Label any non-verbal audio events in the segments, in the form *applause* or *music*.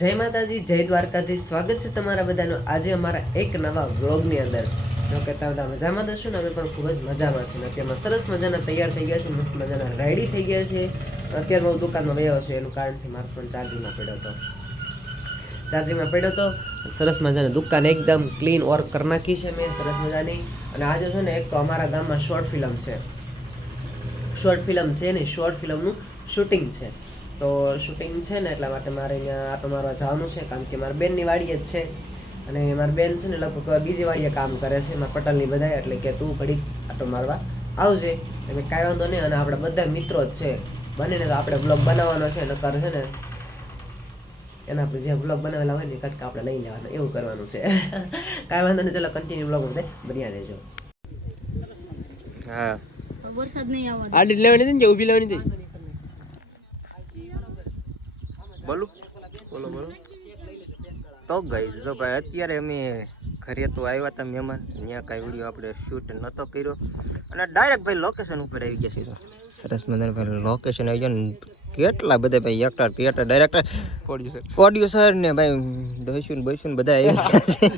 જય માતાજી, જય દ્વારકાથી સ્વાગત છે તમારા બધાનું આજે અમારા એક નવા વ્લોગની અંદર. જો કે તમે બધા મજામાં છો ને? અમે પણ ખૂબ જ મજામાં છીએ અત્યારમાં સરસ મજાના તૈયાર થઈ ગયા છે મસ્ત મજાના રેડી થઈ ગયા છે અત્યારે હું દુકાનમાં વયો છું, એનું કારણ છે મારો ફોન ચાર્જિંગમાં પડ્યો હતો. ચાર્જિંગમાં પડ્યો હતો સરસ મજાની દુકાન એકદમ ક્લીન ઓર કરી નાખી છે મેં, સરસ મજાની. અને આજે છે ને એક તો અમારા ગામમાં શોર્ટ ફિલ્મ છે. શોર્ટ ફિલ્મ છે ને શોર્ટ ફિલ્મનું શૂટિંગ છે. તો શૂટિંગ છે ને એટલા માટે મારે અહીંયા આટો મારવા જવાનું છે કારણ કે મારા બેનની વાડીએ જ છે. અને મારી બેન છે ને લગભગ બીજી વાડીએ કામ કરે છે મારા પટેલની બધા એટલે કે તું ઘડીક આટો મારવા આવજે. એટલે કાંઈ વાંધો નહીં અને આપણા બધા મિત્રો જ છે. બને ને તો આપણે બ્લોગ બનાવવાનો છે નકર છે ને એના આપણે જે બ્લોગ બનાવેલા હોય ને કટકા આપણે લઈ લેવાનું એવું કરવાનું છે. *laughs* કાંઈ વાંધો નહીં ચલો કન્ટિન્યુ બ્લોગ બધે બન્યા રહેજો. હા. વરસાદ નહીં આવવાનો. આટલી લેવાની હતી ને ઊભી લેવાની હતી? બોલું. બોલો બોલો. તો ગઈ જો ભાઈ અત્યારે અમે ઘરે તો આવ્યા હતા મહેમાન. ત્યાં કાંઈ વીડિયો આપણે શૂટ નહોતો કર્યો. અને ડાયરેક્ટ ભાઈ લોકેશન ઉપર આવી ગયા છે તો સરસ મજાનું ભાઈ લોકેશન આવી ગયો ને. કેટલા બધા ભાઈ actor creator director producer producer ને ભાઈ ડોઈશું બૈશું બધા આવી ગયા છે. *laughs*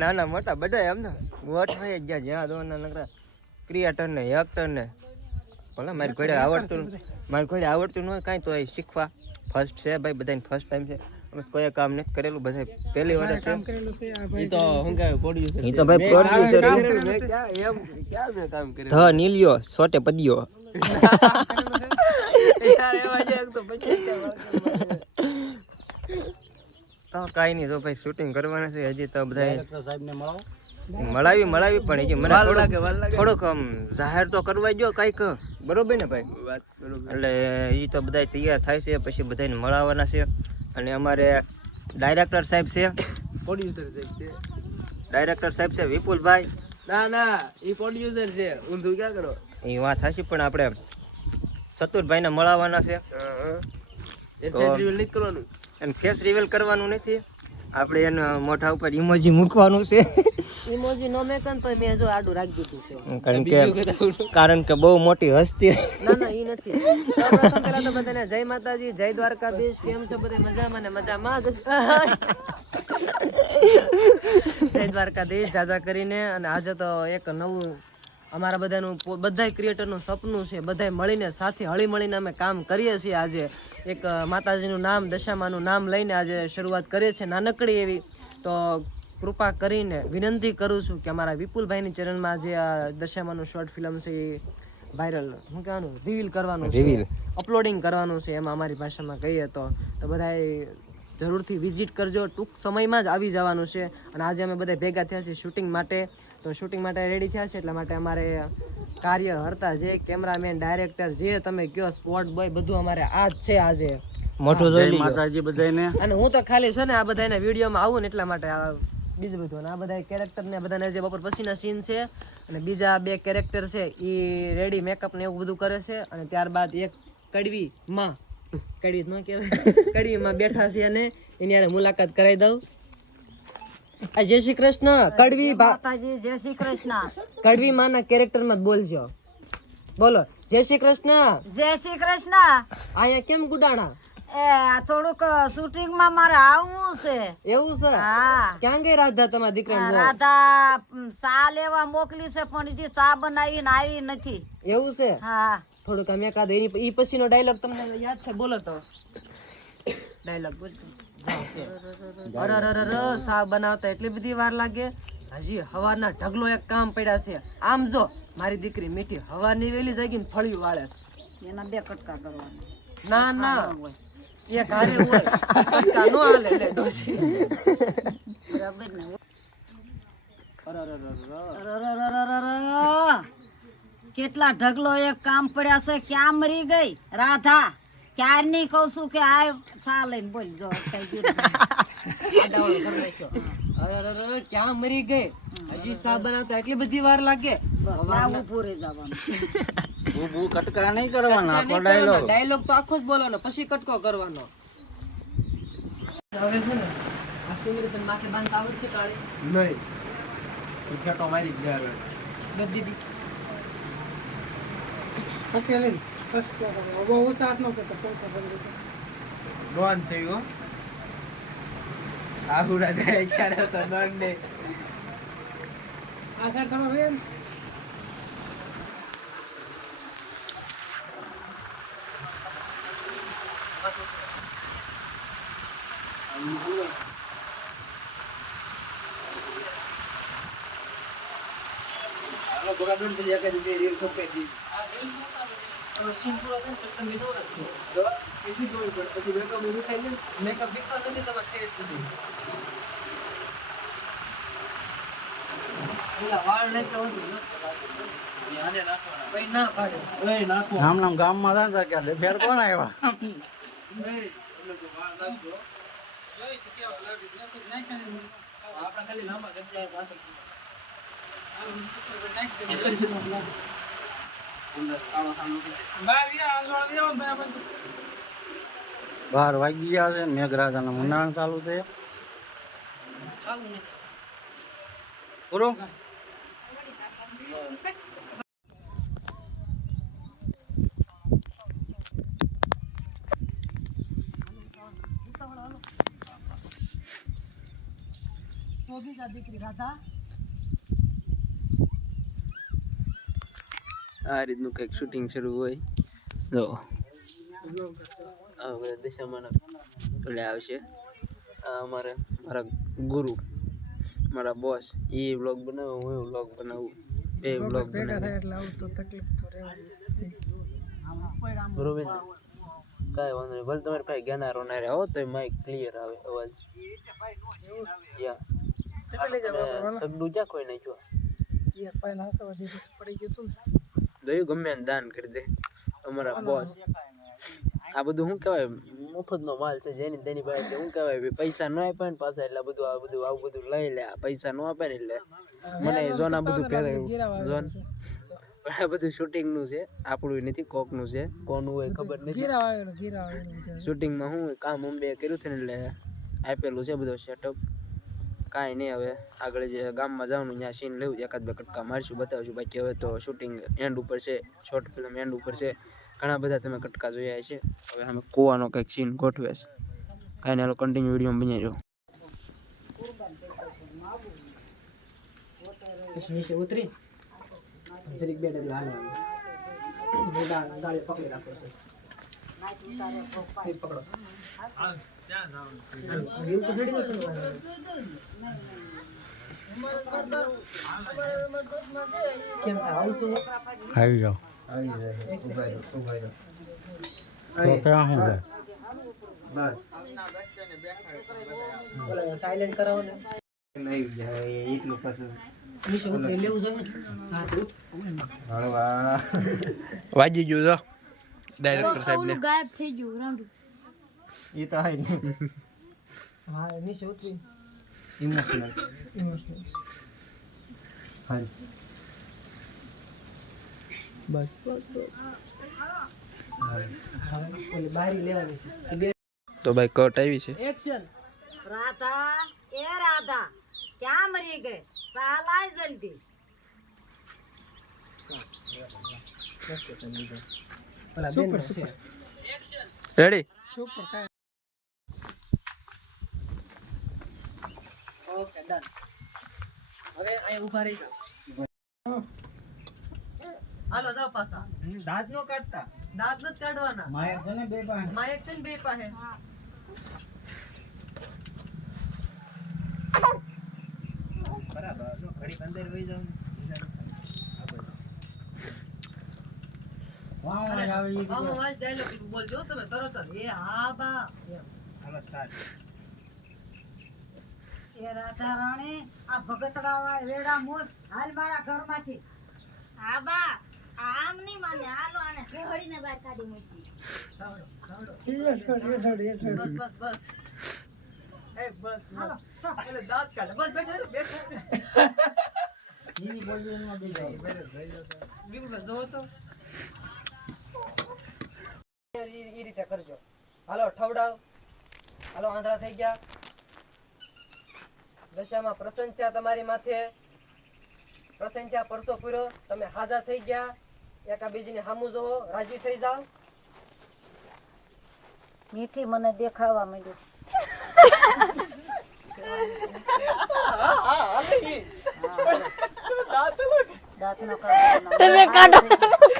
નાના મોટા બધા એમને વોટ ગયા જ્યાં દોના નકરા. ક્રિએટર ને એક્ટર ને. ભલે મારી ઘડે આવડતું મારી કોઈ આવડતું ન હોય કાંઈ તો એ શીખવા. ફર્સ્ટ છે ભાઈ બધાને ફર્સ્ટ ટાઈમ છે. અમે કોઈ કામ નથી કરેલું બધા પહેલી વાર છે. એ તો હું કહે પ્રોડ્યુસર એ તો ભાઈ પ્રોડ્યુસર મેં ક્યાં એમ ક્યાં મેં કામ કર્યું ધ નીલ્યો સોટે પદ્યો. યાર એવા છે તો પછી તો કાંઈ નહીં તો ભાઈ શૂટિંગ કરવાના છે હજી તો બધા મળાવી. મળાવી પણ હજી મને થોડુંક થોડુંક આમ જાહેર તો કરવા જો કાંઈક. બરોબર ને ભાઈ? વાત બરોબર. એટલે એ તો બધા તૈયાર થાય છે પછી બધાને મળાવવાના છે. અને અમારે ડાયરેક્ટર સાહેબ છે. પ્રોડ્યુસર છે. ડાયરેક્ટર સાહેબ છે વિપુલભાઈ. ના ના એ પ્રોડ્યુસર છે. ઊંધું ક્યાં કરો? એ વાત થશે પણ આપણે સતુરભાઈને મળાવવાના છે. એ તો- ફેસ્ટિવલ નહીં કરવાનું. અને ફેસ રિવીલ કરવાનું નથી. આપણે એના મોઢા ઉપર ઇમોજી મૂકવાનું છે. ઇમોજી નો મેકન તો મેં જો આડું રાખી દીધું છે. કારણ કે કારણ કે બહુ મોટી હસ્તી ના ના ઈ નથી. પહેલા તો બધાને જય માતાજી જય દ્વારકાધીશ કેમ છો બધા? મજામાં ને? મજામાં જ. જય દ્વારકાધીશ જાજા કરીને. અને આજે તો એક નવું અમારા બધાનું બધા ક્રિએટરનું સપનું છે. બધાય મળીને સાથે હળી મળીને અમે કામ કરીએ છીએ આજે. એક માતાજીનું નામ દશામાનું નામ લઈને આજે શરૂઆત કરીએ છીએ નાનકડી એવી. તો કૃપા કરીને વિનંતી કરું છું કે અમારા વિપુલભાઈની ચરણમાં જે આ દશામાનું શોર્ટ ફિલ્મ છે એ વાયરલ શું કહેવાનું રિવીલ કરવાનું છે. અપલોડિંગ કરવાનું છે એમાં અમારી ભાષામાં કહીએ તો. તો બધાએ જરૂરથી વિઝિટ કરજો. ટૂંક સમયમાં જ આવી જવાનું છે. અને આજે અમે બધા ભેગા થયા છીએ શૂટિંગ માટે. તો શૂટિંગ માટે રેડી થયા છે એટલા માટે અમારે કાર્ય હરતા જે કેમેરામેન ડાયરેક્ટર જે તમે કયો સ્પોટ બોય બધું અમારે આ જ છે આજે. મોટું જોઈ લીધો અને હું તો ખાલી છે ને આ બધાને વિડીયોમાં આવું ને એટલા માટે બીજું બધું. આ બધા કેરેક્ટર ને બધાને જે બપોર પછીના સીન છે અને બીજા બે કેરેક્ટર છે એ રેડી મેકઅપ ને એવું બધું કરે છે અને ત્યારબાદ એક કડવી માં કડવી ન કહેવાય કડવી માં બેઠા છે અને એની હારે મુલાકાત કરાવી દઉં. જય શ્રી કૃષ્ણ. કડવી માતાજી જય શ્રી કૃષ્ણ. કડવી માના કેરેક્ટરમાં બોલજો. બોલો જય શ્રી કૃષ્ણ. જય શ્રી કૃષ્ણ. આયા કેમ ગુડાણા? એ થોડુંક થોડુંક શૂટિંગમાં મારે આવવું છે. એવું છે? હા. ક્યાં ગઈ રાધા તમારા દીકરા રાધા મ, ચા લેવા મોકલી છે પણ હજી ચા બનાવીને આવી નથી. એવું છે? હા. થોડુંક અમે કાદ એ પછી પછીનો ડાયલોગ તમને યાદ છે? બોલો તો. *coughs* ડાયલોગ અરે અરે અરે શાક બનાવતા એટલી બધી વાર લાગે. હજી હવાના ઢગલો એક કામ પડ્યા છે. આમ જો મારી દીકરી મીઠી હવાની વેલી જાગીને ફળિયું વાળે છે. એના બે કટકા કરવાના. ના ના. એક હારે હોય. કટકા નો હાલે લે ડોશી બરાબર ને? કેટલા ઢગલો એક કામ પડ્યા છે ક્યાં મરી ગઈ? રાધા ક્યારની કહું છું કે આ ચા લઈને બોલ જો કઈ ગયું આડાવાળો કરી નાખ્યો. અરે અરે અરે, ક્યાં મરી ગઈ? હજી સાબ બનાવતા એટલી બધી વાર લાગે. રહી જવાનું. ડાયલોગ તો આખો જ બોલવાનો પછી કટકો કરવાનો. હવે છે ને આ સુંદરી તને માથે બાંધતા આવડશે કાળી. નહીં. ફેટો મારી જ જાય બધી દી ડોન છે હો આહુડા જાય ચારે તો ડોન ને આ સર થોડો બેન હાલો બગા ડોન તો જાકે દે રીલ ઠોકે દી સીન પૂરો થાય ને દોર જ તો એથી જોઈ પણ પછી મેકઅપ ઊભું થાય ને મેકઅપ બીકવા નથી તમારે ઠેઠ સુધી. પાડે. એટલે નાખો ખાલી લાંબા જગ્યાએ પાછળ અંદર કાળો સામનો બાર વાગી ગયા છે. મેઘરાજાના ઉનાળા ચાલુ છે. આવું નથી પૂરું આ રીતનું કંઈક શૂટિંગ શરૂ હોય. જો. આ બધા દશામાં એટલે આવશે. અમારે મારા ગુરુ મારા બોસ એ વ્લોગ બનાવો હું વ્લોગ બનાવું બે વ્લોગ બનાવું. બરોબર કાંઈ વાંધો નહીં ભલે તમારી પાસે ગેનારો ના રહે હો તો માઇક ક્લિયર આવે અવાજ. સગડું ક્યાં કોઈ નાખ્યું? દયું ગમે દાન કરી દે. અમારા બોસ આ બધું શું કહેવાય? મફતનો માલ છે જેની તેની પાસે શું કહેવાય? પૈસા ન આપે ને પાછા એટલે બધું આ બધું આવું બધું લઈ લે. પૈસા ન આપે ને એટલે. મને ઝોન આ બધું પહેરે ઝોન આ બધું શૂટિંગનું. છે. આપણું નથી કોકનું છે. કોનું હોય ખબર નથી. શૂટિંગમાં હું કામ અંબે કર્યું છે ને એટલે આપેલું છે બધો સેટઅપ કાંઈ નહીં હવે. આગળ જે ગામમાં જવાનું, ત્યાં સીન લેવું એકાદ બે કટકા મારીશું, બતાવીશું. બાકી હવે તો શૂટિંગ એન્ડ ઉપર છે. શોર્ટ ફિલ્મ એન્ડ ઉપર છે. ઘણા બધા તમે કટકા જોયા છે હવે અમે કૂવાનો કંઈક સીન ગોઠવે છે. કાંઈ નહીં કન્ટિન્યુ વીડિયો બની રહ્યો ઉતરી. બે ડગલા હાલવાનું. મોટા ગાડી પકડી રાખો છે. આવી જાઓ. તો ક્યાં સાયલેન્ટ કરાવો ને ને હા તો ઉત. વાજી ગયું છો ડાયરેક્ટર સાહેબ ને એ તો હાઈ હા નીચે ઉતરી. Emotional Emotional. હાઈ બસ બસ બસ. હા બારી લેવાની છે. તો ભાઈ કટ આવી છે. એક્શન રાધા એ રાધા ક્યાં મરી ગઈ? સાલાય જલ્દી. રેડી ઓકે ડન હવે અહીં ઊભા રહી જાઓ હાલો જાઓ પાછા દાંત નો કાઢતા દાંત નથી કાઢવાના માયક છે ને બે પાસે માયક છે ને બે પાસે બરાબર ઘડી અંદર વહી જાવ વાહ આવે ઈ આમાં વાંચ ડાયલોગ બોલજો તમે તરત જ એ હા બા. એમ હાલો સ્ટાર્ટ એ રાધા રાણી આ ભગતડા વાળા વેડા મોર હાલ મારા ઘરમાંથી. હા બા. આમ નહીં માને. હાલો આને ખેહડીને બહાર કાઢી મૂકી. બસ બસ બસ. એ બસ હાલો, બસ એટલે દાંત કાઢે. બસ બેઠા રીતે કરજો હાલો ઠવડાવ હાલો આંધળા થઈ ગયા દશામાં પ્રસન્ન થયા તમારી માથે પ્રસન્ન થયા પરસો પૂરો તમે હાજા થઈ ગયા એકા બીજીને હામું જોવો રાજી થઈ જાઓ મીઠી મને દેખાવા કાઢો તમે કાઢો